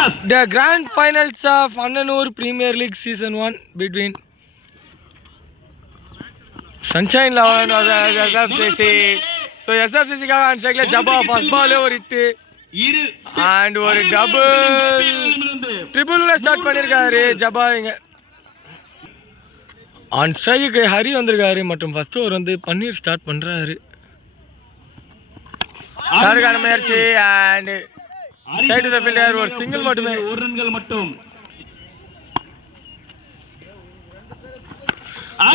The grand finals of Annanur Premier League Season 1 between Sunshine 11 versus SFCC. So SFCC got on strike Jabba first ball over it and ஒரு double triple start பண்ணிருக்காரு ஜபா இங்க. On strike Hari வந்திருக்காரு மற்றும் first over வந்து பன்னீர் start பண்றாரு. சாருக்கான முயற்சி and side the fielder ஒரு சிங்கிள் மட்டுமே, ஒரு ரன்கள் மட்டும்.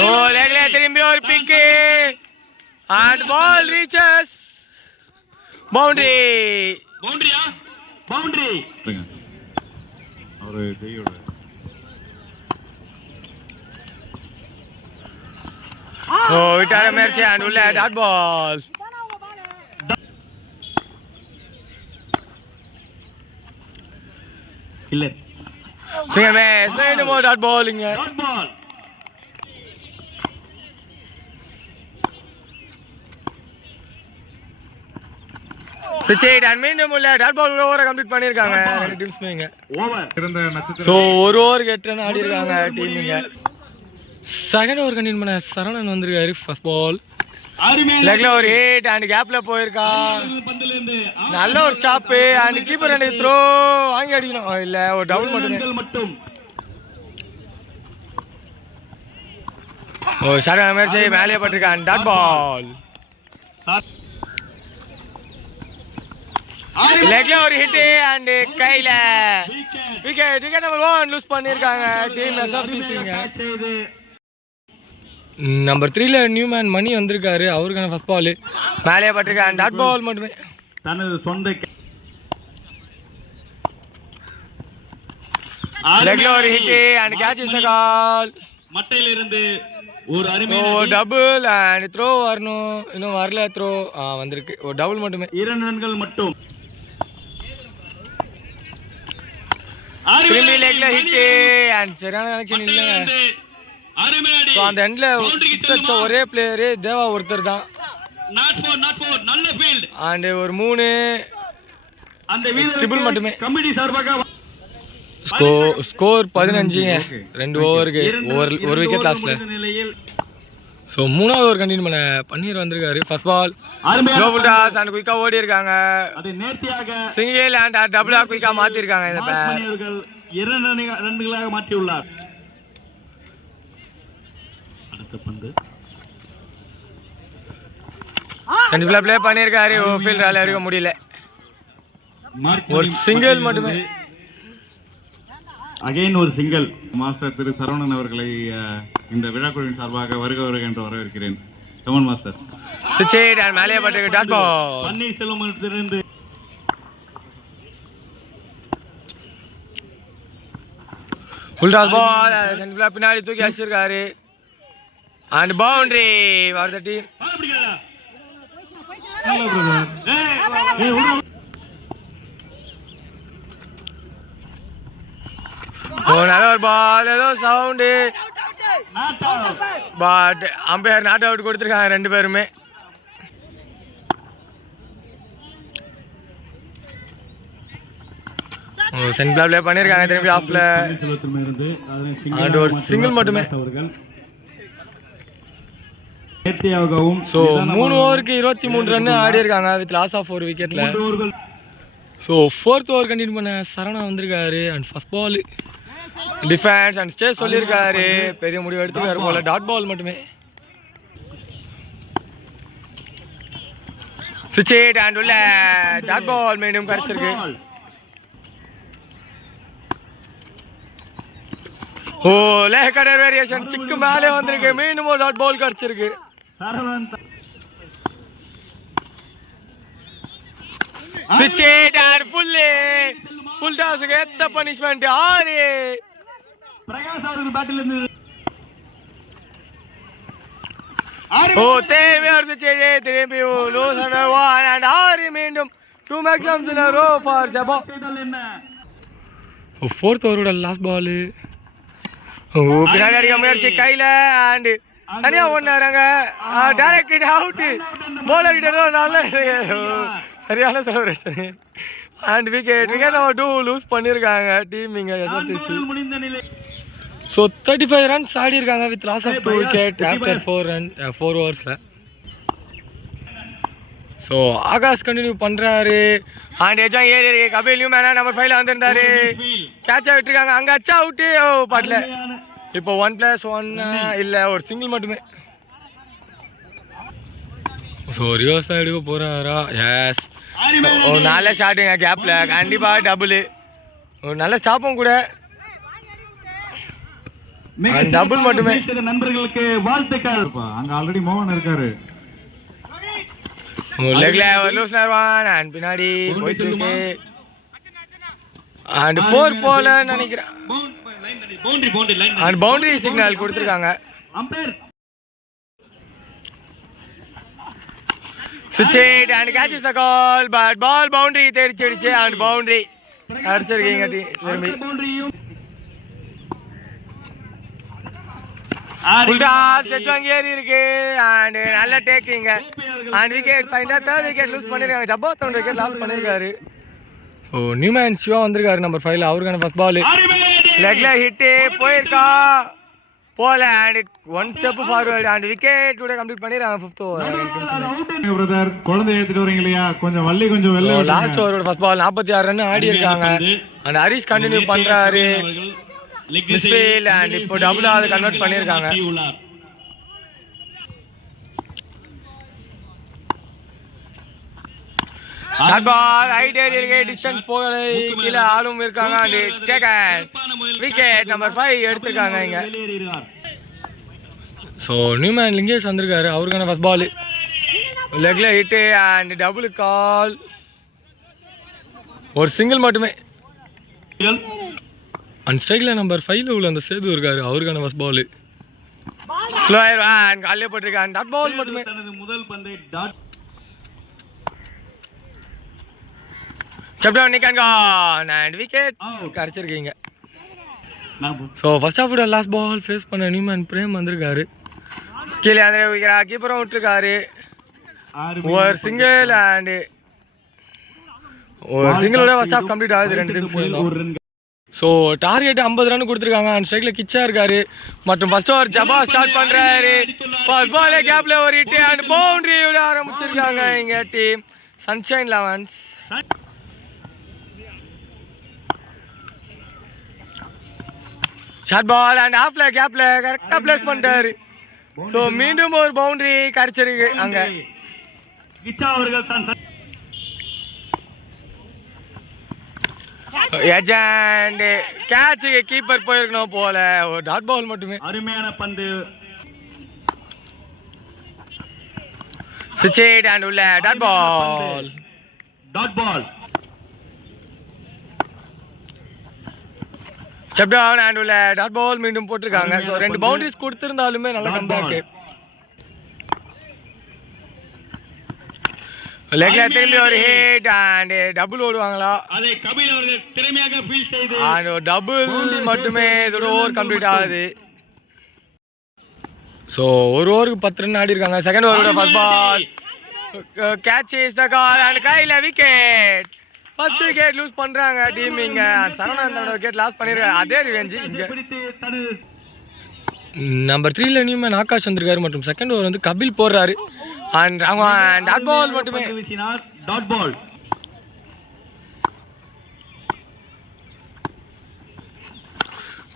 ஓ லெக்ல திரும்பி ஒரு pick and ball reaches boundary. பவுண்டரியா? பவுண்டரி. அவரு கையோட ஓ விட்டார முயற்சி and உள்ள டாட் பால். இல்ல சிங்கிள் மேட்ச் மீண்டும் ஒரு டாட் பாலிங்க. Dot ball. சிச்சேட் அண்ட் மீண்டும் உள்ள டாட் பால் ஓவரை கம்ப்ளீட் பண்ணிருக்காங்க ரெண்டு டீம்ஸ்மே இங்க. ஓவர் இருந்த நட்சத்திரம். சோ ஒரு ஓவர் 8 ரன் ஆடி இருக்காங்க டீம் இங்க. செகண்ட் ஓவர் கண்டினியூ பண்ண சரவணன் வந்திருக்காரு. ஃபர்ஸ்ட் பால் லெக்ல ஒரு ஹிட் அண்ட் கேப்ல போயிருக்கா. நல்ல ஒரு ஸ்டாப் அண்ட் கீப்பர் ரெண்டு த்ரோ வாங்கி அடிக்கணும். இல்ல ஒரு டவுன் மட்டும். ஓ சரவணன் மேட்ச் மேலே பட்டிருக்கான் டாட் பால். லெக்ல ஒரு ஹிட் அண்ட் கையில விக்கெட் நம்பர் 1 லூஸ் பண்ணிருக்காங்க டீம் எஸ்ஆர்சிசிங்க. நம்பர் 3ல நியூமேன் மணி வந்திருக்காரு. அவருக்கான ஃபர்ஸ்ட் பால் மேலே பட்டிருக்கான் டாட் பால் மட்டுமே. தனது சொந்த லெக்ல ஒரு hit and catch is the call. மட்டையில இருந்து ஒரு அருமையான டபுள் அண்ட் த்ரோ வரணும். இன்னும் வரல த்ரோ வந்திருக்கு. ஒரு டபுள் மட்டுமே, 2 ரன்கள் மட்டும். திரும்பி லெக்ல ஹிட் அண்ட் சரியான கனெக்ஷன் இல்ல. சோ அந்த எண்ட்ல சிக்ஸ் அடிச்ச ஒரே பிளேயர் தேவா ஒருத்தர் தான். நாட் ஃபோர் நல்ல ஃபீல்ட் அண்ட் ஒரு 3 அந்த வீரர் ட்ரிபிள் மட்டுமே. கமிட்டி சார்பாக ஸ்கோர் 15ங்க. 2 ஓவருக்கு ஒரு விக்கெட் லாஸ்ட்ல. சோ மூணாவது ஓவர் கண்டினியூ பன்னீர் வந்திருக்காரு. ஃபர்ஸ்ட் பால் லோபுல் டாஸ் அண்ட் குயிக்கா ஓடி இருக்காங்க. அது நேர்த்தியாக சிங்கிள் அண்ட் டபுளா குயிக்கா மாத்தி இருக்காங்க. இந்த பேட்ஸ்மேன்கள் 2 ரன்களாக மாற்றி உள்ளார். அடுத்த பந்து சென்டர்ல ப்ளே பண்ணிருக்காரு. ஓ ஃபீல்டரால எடுக்க முடியல. ஒரு சிங்கிள் மட்டுமே. அகைன் ஒரு சிங்கிள். மாஸ்டர் திரு சரவணன் அவர்களை இந்த விழாக்குழுவின் சார்பாக வருக என்று வரவேற்கிறேன். Come on master. சிச்சேட் அண்ட் மேலே பட்டிருக்கு டாட் பால். பன்னீர் செல்வத்திலிருந்து ஃபுல் டாஸ் பால் சென்டர்ல பின்னாடி தூக்கி அடிச்சிருக்காரு and boundary for the team. Oh நல்ல ஒரு பால். ஏதோ sound but umpire not out கொடுத்துருக்காங்க ரெண்டு பேருமே. சென்டர்ல ப்ளே பண்ணிருக்காங்க திரும்பி ஆஃப்ல அண்ட் ஒரு சிங்கிள் மட்டுமே. ஸோ 3 ஓவருக்கு 23 ரன் ஆடி இருக்காங்க வித் லாஸ் ஆஃப் 4 விக்கெட்ல. ஸோ 4th ஓவர் கண்டினியூ பண்ண சரவணா வந்திருக்காரு and first ball defence and stay சொல்லியிருக்காரு. பெரிய முடிவு எடுத்துக்காரு போல. டாட் பால் மட்டுமே. சுவிட்ச் அண்ட் உள்ள டாட் பால் மீண்டும் கிடைச்சிருக்கு. ஓ லேக்கடர் வேரியேஷன் சிக்கு மேலே வந்திருக்கு. மீண்டும் ஒரு டாட் பால் கிடைச்சிருக்கு. சுவிட்ச் அண்ட் ஃபுல் டாஸுக்கு ஏத்த பனிஷ்மெண்ட் 6. பிரகாஷ் அவர்கள் பேட்டில் இருந்து ஓ தேவையான சுவிட்ச் திரும்பி லூஸ் அண்ட் 1 அண்ட் 6 மீண்டும் 2 maximums in a row for ஜபா. 4th ஓவரோட லாஸ்ட் பால். ஓ பின்னாடி அடிக்க முயற்சி கையில அண்ட் தனியா ஒன்னாங்க. Direct out. பவுலர் கிட்ட நல்ல சரியான celebration. And wicket number 2 lose பண்ணியிருக்காங்க டீம் இங்கே எஸ்ஆர்சிசி. ஸோ 35 ரன்ஸ் ஆடி இருக்காங்க with loss of 2 wicket after 4 ஓவர்ஸில். ஸோ ஆகாஷ் கண்டினியூ பண்ணுறாரு அண்ட் எஜாங் ஏறி இருக்கு. கபில் நியூமேனா நம்பர் 5 வந்திருந்தாரு, கேட்சா விட்டுருக்காங்க, அங்கே அச்சா அவுட்டு. ஓ பாட்டில் இப்போ 1+1 இல்லை, ஒரு சிங்கிள் மட்டுமே. ஸோ ரிவர்ஸ் தான் எடுக்க போகிறாரா? எஸ், ஒரு நல்ல ஷாட்டுங்க கேப்பில், கண்டிப்பாக டபுள், ஒரு நல்ல ஸ்டாப்பும் கூட, டபுள் மட்டுமே. நண்பர்களுக்கு வாழ்த்துக்கள். அங்க ஆல்ரெடி மோகன் இருக்காரு. லெக்ல லூஸ் நர்வான் அண்ட் பின்னாடி போயிட்டு இருக்கு அண்ட் 4 போல நினைக்கிறேன். அண்ட் பவுண்டரி சிக்னல் கொடுத்துருக்காங்க. சுவிட்ச் it and catch the call, but ball boundary தெரிச்சிடுச்சு அண்ட் பவுண்டரி அடிச்சிருக்கீங்க திரும்பி. செஜ்வாங் ஏறி இருக்கு அண்ட் நல்ல டேக்கிங்க அண்ட் விக்கெட் ஃபைண்டா. 3rd விக்கெட் லூஸ் பண்ணிருக்காங்க. ஜப்பாத் 3 விக்கெட் லாஸ் பண்ணிருக்காரு. ஸோ நியூமேன் சிவா வந்திருக்காரு நம்பர் 5. அவருக்கான ஃபர்ஸ்ட் பால் லெக்ல ஹிட்டு போயிருக்கா போல and 1 step forward and wicket கூட கம்ப்ளீட் பண்ணிடுறாங்க 5th ஓவர். பிரதர் குழந்தை ஏத்திட்டு வரீங்க இல்லையா, கொஞ்சம் வள்ளி கொஞ்சம் வெள்ள. லாஸ்ட் ஓவரோட ஃபர்ஸ்ட் பால் 46 ரன் ஆடி இருக்காங்க அண்ட் ஹரிஷ் கண்டினியூ பண்றாரு மிஸ்ஃபீல்ட் அண்ட் இப்போ டபுள் ஆக கன்வெர்ட் பண்ணிருக்காங்க. ஷார்ட் பால் ஹைட் ஏறி இருக்கு, டிஸ்டன்ஸ் போகலை, கீழே ஆளும் இருக்காங்க அண்ட் டேக்கன் விக்கெட் நம்பர் 5 எடுத்திருக்காங்க இங்க. ஸோ நியூமேன் லிங்கேஷ் வந்திருக்காரு, அவருக்கான ஃபர்ஸ்ட் பால் லெக்ல ஹிட்டு அண்ட் டபுள் கால், ஒரு சிங்கிள் மட்டுமே. அண்ட் ஸ்ட்ரைக்கில் நம்பர் 5 உள்ள அந்த சேது இருக்காரு, அவருக்கான ஃபர்ஸ்ட் பால் ஸ்லோயர் அண்ட் காலையே போட்டிருக்காங்க, டாட் பால் மட்டுமே. முதல் பந்தை டாட் சப்டவுன் நிக்கான் கான் அண்ட் விக்கெட் கரைச்சிருக்கீங்க. So first of last ball face பண்ண நியூமேன் பிரேம் வந்திருக்காரு, கீழே அந்த கீப்பரும் விட்டுருக்காரு, ஒரு சிங்கிள் அண்ட் ஒரு சிங்கிளோட ஃபர்ஸ்ட் ஆஃப் கம்ப்ளீட் ஆகுது 2 நிமிஷம். ஸோ டார்கெட் 50 ரன் கொடுத்துருக்காங்க அண்ட் ஸ்ட்ரைக்கில் கிச்சா இருக்காரு மற்றும் ஃபர்ஸ்ட் ஓவர் ஜபா ஸ்டார்ட் பண்ணுறாரு. ஃபர்ஸ்ட் பாலே கேப்பில் ஒரு ஹிட் அண்ட் பவுண்டரி விட ஆரம்பிச்சிருக்காங்க இங்கே team Sunshine Elevens. Short ball and ஆஃப்ல கேப்பில் கரெக்டாக பிளேஸ் பண்ணிட்டாரு. ஸோ மீண்டும் ஒரு பவுண்டரி கிடச்சிருக்கு அங்கே. கிச்சா அவர்கள் தான் ஏஜெண்ட் கேட்சுக்கு கீப்பர் போயிருக்கணும் போல, ஒரு டாட் பால் மட்டுமே. அருமையான பந்து சுவிட்ச் அண்ட் உள்ள dot ball step down and உள்ள டாட் பால் மீண்டும் போட்டிருக்காங்க. ஸோ 2 பவுண்டரிஸ் கொடுத்திருந்தாலுமே நல்ல கம்பேக். லெக்ல திரும்பி ஒரு ஹிட் அண்ட் டபுள் ஓடுவாங்களா? அதை கபில் அவர்கள் திறமையாக ஃபீல் செய்து அண்ட் டபுள் மட்டுமே இதோட ஓவர் கம்ப்ளீட் ஆகுது. ஸோ ஒரு ஓவருக்கு 10 ரன் ஆடி இருக்காங்க. செகண்ட் ஓவரோட first ball catch is the call and கையில் விக்கெட். ஃபர்ஸ்ட் விக்கெட் லூஸ் பண்றாங்க டீம் இங்க. சரவணன் விக்கெட் லாஸ் பண்ணிருக்காரு, அதே ரிவெஞ்ச் இங்க. நம்பர் 3ல நியூமேன் ஆகாஷ் வந்திருக்காரு மற்றும் செகண்ட் ஓவர் வந்து கபில் போடுறாரு அண்ட் டாட் பால் மட்டுமே. டாட் பால்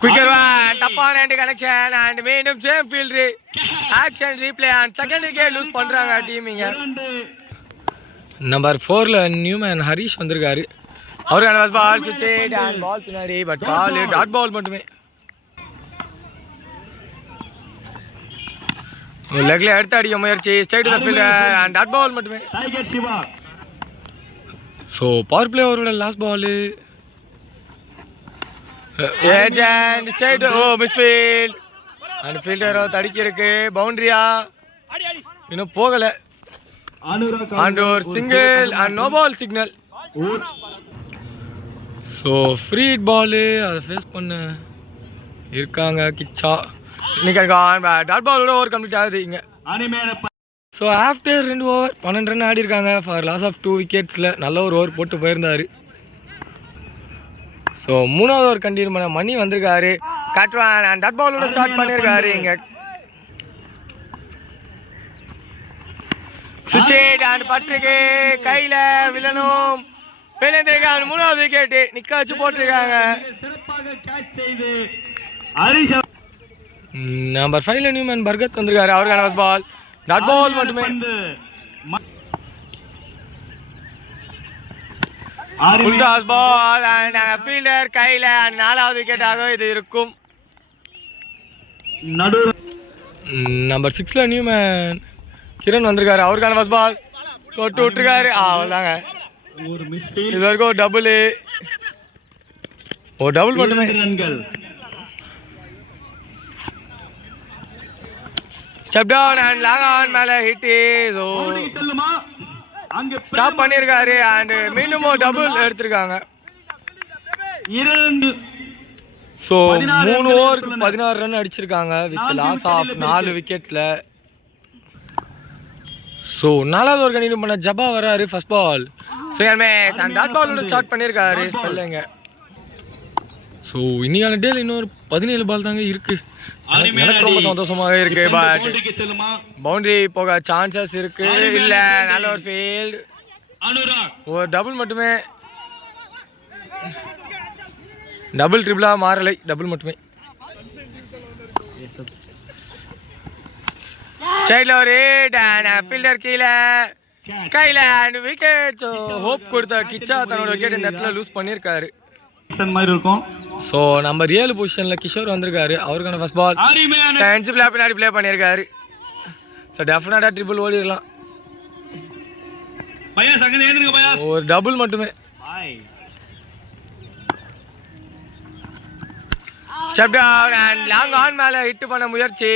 குயிக்கர் ஒன் தப்பான ஹேண்ட் கனெக்ஷன் அண்ட் மீண்டும் same field action replay and second wicket lose பண்றாங்க டீம் இங்க. நம்பர் 4ல நியூமேன் ஹரிஷ் வந்திருக்காரு, அவருக்கான பால் சுவிட்ச் அண்ட் பால் பின்னாடி பட் கால் டாட் பால் மட்டுமே. லெக்ல எடுத்து அடிக்க முயற்சி straight to the fielder and dot ball மட்டுமே. Tiger Siva. So power play அவரோட last ball agent straight oh misfield and ஃபீல்டரோ தடுக்கி இருக்கு. பவுண்டரியா இன்னும் போகல அண்ட் ஒரு single and no ball signal. So free hit ball அதை ஃபேஸ் பண்ண இருக்காங்க கிச்சா நிக்கான் டாட் பாலோட ஓவர் கம்ப்ளீட் ஆகுது இங்கே. ஸோ ஆஃப்டர் 2 ஓவர் 12 ரன் ஆடி இருக்காங்க ஃபார் லாஸ் ஆஃப் 2 விக்கெட்ஸில் நல்ல ஒரு ஓவர் போட்டு போயிருந்தார். ஸோ மூணாவது ஒரு கண்டினியூ பண்ண மணி வந்திருக்காரு. காட்டுவான் அண்ட் டாட் பாலோட ஸ்டார்ட் பண்ணியிருக்காரு. இங்கே சுவிட்ச் அண்ட் பட்டிருக்கு, கையில் வில்லனும் விழுந்திருக்காங்க. மூணாவது விக்கெட்டு நிற்க வச்சு போட்டிருக்காங்க. நம்பர் 5ல நியூமன் பர்கத் வந்திருக்காரு. அவருக்கான பால் டாட் பால் மட்டுமே. Full toss ball and fielder கையில் நாலாவது விக்கெட்டாக இது இருக்கும். நம்பர் 6ல நியூமன் கிரண் வந்திருக்காரு. அவருக்கான ஃபர்ஸ்ட் பால் தொட்டு விட்டுருக்காரு. அவ்வளோதாங்க. இது வரைக்கும் ஒரு டபுள் மட்டுமே. Step down and long on மேலே ஹிட்டு. ஸோ ஸ்டாப் பண்ணியிருக்காரு அண்ட் மீண்டும் ஒரு டபுள் எடுத்திருக்காங்க. ஸோ 3 ஓவருக்கு 16 ரன் அடிச்சிருக்காங்க வித் லாஸ் ஆஃப் 4 விக்கெட்டில். ஸோ 4வது ஒரு கண்டினியூ பண்ண ஜபா வராரு. First ball match and dot பாலோட ஸ்டார்ட் பண்ணியிருக்காரு ஸ்பெல்லிங்க. ஸோ இன்னைக்கான டேல இன்னொரு 17 பால் தாங்க இருக்கு. எனக்கு ரொம்ப சந்தோஷமாக இருக்கு. பட் பவுண்டரி போக சான்சஸ் இருக்கு. இல்லை நல்ல ஒரு ஃபீல்டு, ஒரு டபுள் மட்டுமே. டபுள் ட்ரிபிளாக மாறலை, டபுள் மட்டுமே. ஸ்ட்ரைட்ல ஒரு ஹிட் அண்ட் ஃபீல்டர் கீழே கையில் அண்ட் விக்கெட். ஹோப் கொடுத்த கிச்சா தன்னோட விக்கெட் இந்த இடத்துல லூஸ் பண்ணியிருக்காரு. ஸோ நம்பர் 7 பொசிஷனில் கிஷோர் வந்திருக்காரு. அவருக்கான ஃபர்ஸ்ட் பால் ஃபேன்ஸு பின்னாடி ப்ளே பண்ணியிருக்காரு. ஸோ டெஃபினட்டாக ட்ரிபிள் ஓடிடலாம். ஒரு டபுள் மட்டுமே. Step down and long on மேலே ஹிட் பண்ண முயற்சி,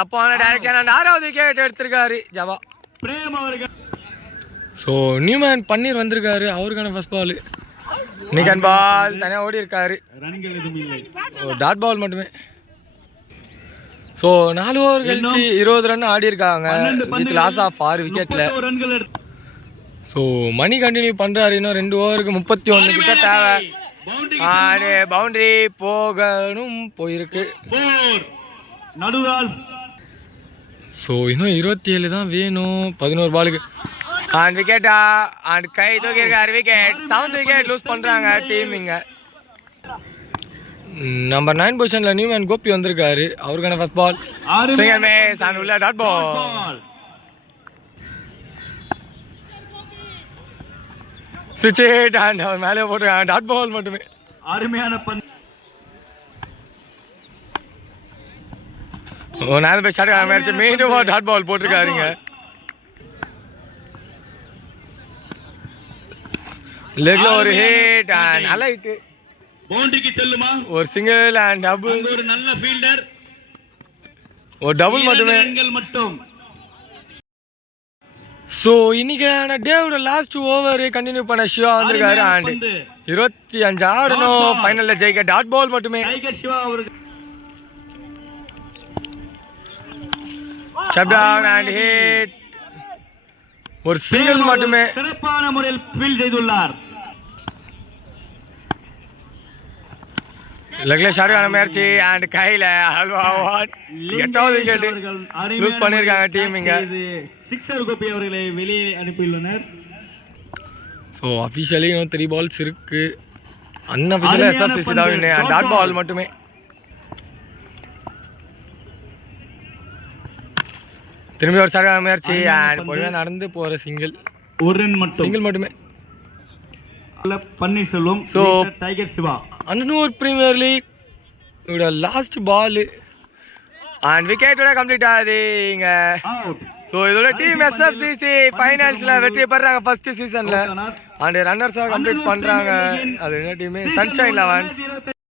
தப்பான டைரக்ஷன் அண்ட் 6வது விக்கெட் எடுத்திருக்காரு ஜபா. ஸோ நியூமேன் பன்னீர் வந்திருக்காரு. அவருக்கான ஃபர்ஸ்ட் பால் நிகன் பால் தனியாக ஓடி இருக்காரு. டாட் பால் மட்டுமே. ஸோ 4 ஓவர் கழிச்சு 20 ரன் ஆடி இருக்காங்க வித் லாஸ் ஆஃப் 6 விக்கெட்டில். ஸோ மணி கண்டினியூ பண்ணுறாரு. இன்னும் 2 ஓவருக்கு 31 கிட்ட தேவை. பவுண்டரி போகணும், போயிருக்கு. ஸோ இன்னும் 27 தான் வேணும் 11 பாலுக்கு. அண்ட் விக்கெட்டா அண்ட் கை தூக்கி இருக்காரு. விக்கெட் 7th விக்கெட் லூஸ் பண்ணுறாங்க டீம். இங்கே நம்பர் 9 பொசிஷனில் நியூமேன் கோபி வந்திருக்காரு. அவருக்கான ஃபர்ஸ்ட் பால் மேட்ச் அண்ட் உள்ள டாட் பால். சுவிட்ச் ஹிட் அண்ட் அவர் மேலே போட்டுருக்காங்க. டாட் பால் மட்டுமே. அருமையான நான் போய் ஷார்ட் மேட்ச் மீண்டும் டாட் பால் போட்டிருக்காருங்க. லெக்ல ஒரு ஹிட் அண்ட் நல்ல ஹிட். பவுண்டரிக்கு செல்லுமா? ஒரு சிங்கிள் அண்ட் டபுள். ஒரு நல்ல ஃபீல்டர். ஒரு டபுள் மட்டுமே. மட்டும். ஸோ இன்னைக்கான டேவோட லாஸ்ட் ஓவர் கண்டினியூ பண்ண சிவா வந்திருக்காரு. அண்ட் 25 ஆடணும் ஃபைனலில் ஜெயிக்க. டாட் பால் மட்டுமே. Step down and hit. ஒரு சிங்கிள் மட்டுமே. சிறப்பான முறையில் ஃபீல்ட் செய்துள்ளார். லெக்ல ஷார்க்கான முயற்சி அண்ட் கையில் ஹல்வா 8வது விக்கெட் லூஸ் பண்ணியிருக்காங்க டீம். இங்கே சிக்ஸர் கோபி அவர்களை வெளியே அனுப்பியுள்ளனர். ஸோ அஃபிஷியலி இன்னும் 3 பால்ஸ் இருக்கு. அன்அஃபிஷியலாக எஸ்ஆர்சிசி தான் இன்னும் டாட் பால் மட்டுமே. திரும்பி ஒரு ஷார்க்கான முயற்சி அண்ட் பொறுமையாக நடந்து போகிற சிங்கிள். ஒரு ரன் மட்டும். சிங்கிள் மட்டுமே. Panneerselvam. So Tiger Siva Annur Premier League இதோட லாஸ்ட் பால் அண்ட் விக்கெட்டோட கம்ப்ளீட் ஆகுது இங்கே. ஸோ இதோட டீம் எஸ்எஃப்சிசி ஃபைனல்ஸில் வெற்றி பெறாங்க ஃபர்ஸ்ட் சீசனில். அண்ட் ரன்னர்ஸாக கம்ப்ளீட் பண்ணுறாங்க. அது என்ன டீமு? சன்ஷைன் 11.